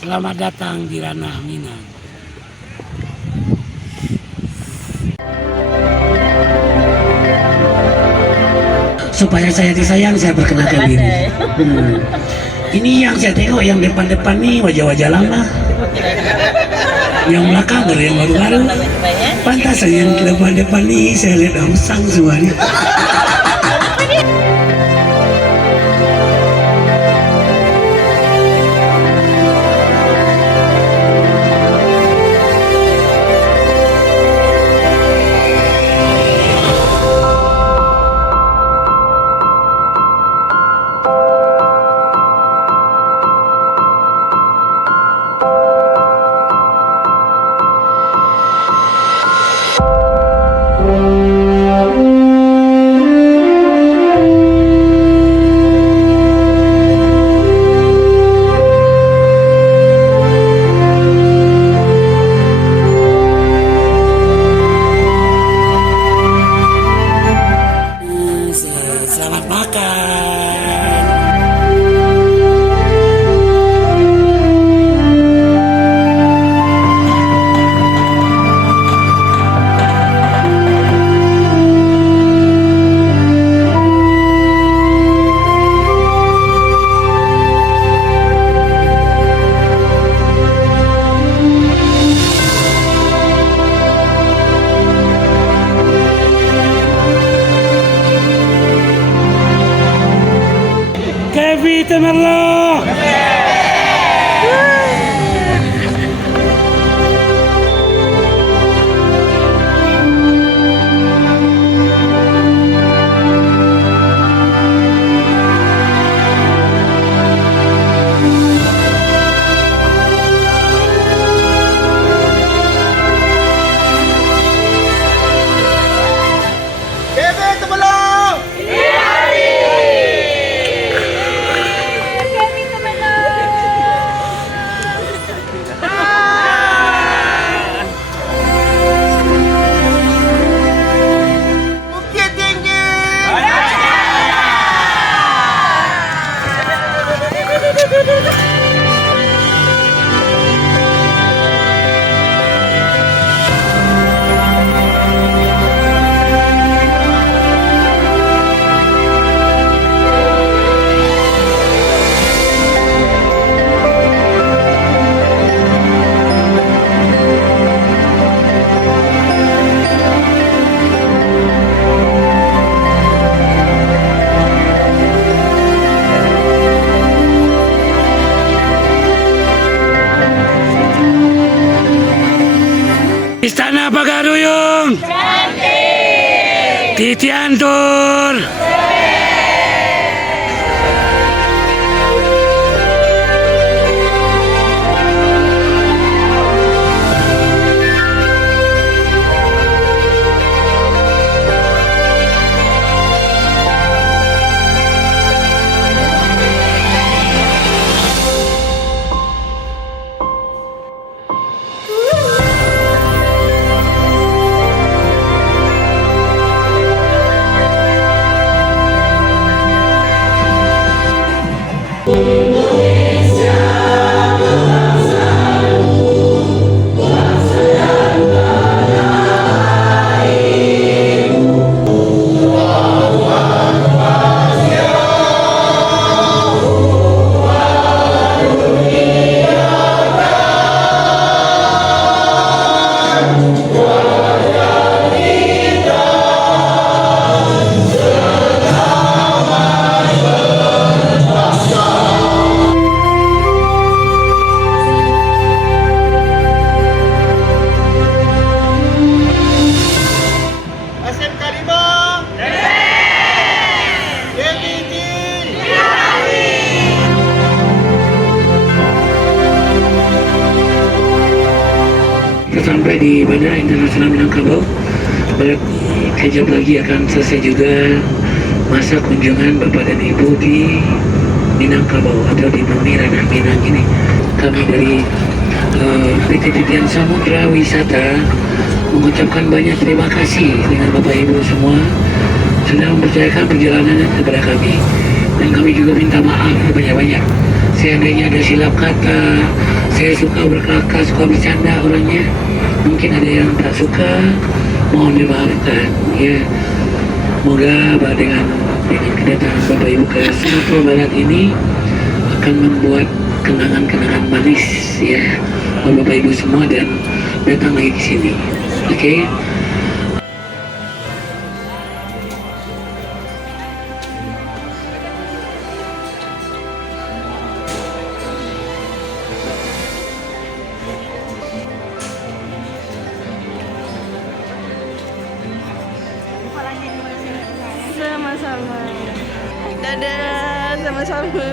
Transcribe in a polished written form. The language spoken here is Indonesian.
Selamat datang di Ranah Minang. Supaya saya disayang, saya perkenalkan diri. Ini yang saya tengok yang depan-depan nih wajah-wajah lama. Yang belakang ada yang baru-baru. Pantas saja yang depan-depan nih saya lihat usang semua nih. Selamat makan. Kevi Temerloh. Istana Pagaruyung. Cantik. Titiantur. Sampai di Bandara Internasional Minangkabau. Kejap lagi akan selesai juga masa kunjungan Bapak dan Ibu di Minangkabau atau di bumi Ranah Minang ini. Kami dari PT Titian Samudra Wisata mengucapkan banyak terima kasih dengan Bapak Ibu semua sudah mempercayakan perjalanannya kepada kami, dan kami juga minta maaf banyak-banyak seandainya ada silap kata, saya suka berkelakar, suka bercanda orangnya, mungkin ada yang tak suka, mohon dimaafkan ya. Semoga dengan kedatangan Bapak Ibu ke Sumatera Barat ini akan membuat kenangan-kenangan manis ya buat Bapak Ibu semua, dan datang lagi ke sini. Oke? Sama-sama. Dadah, sama-sama.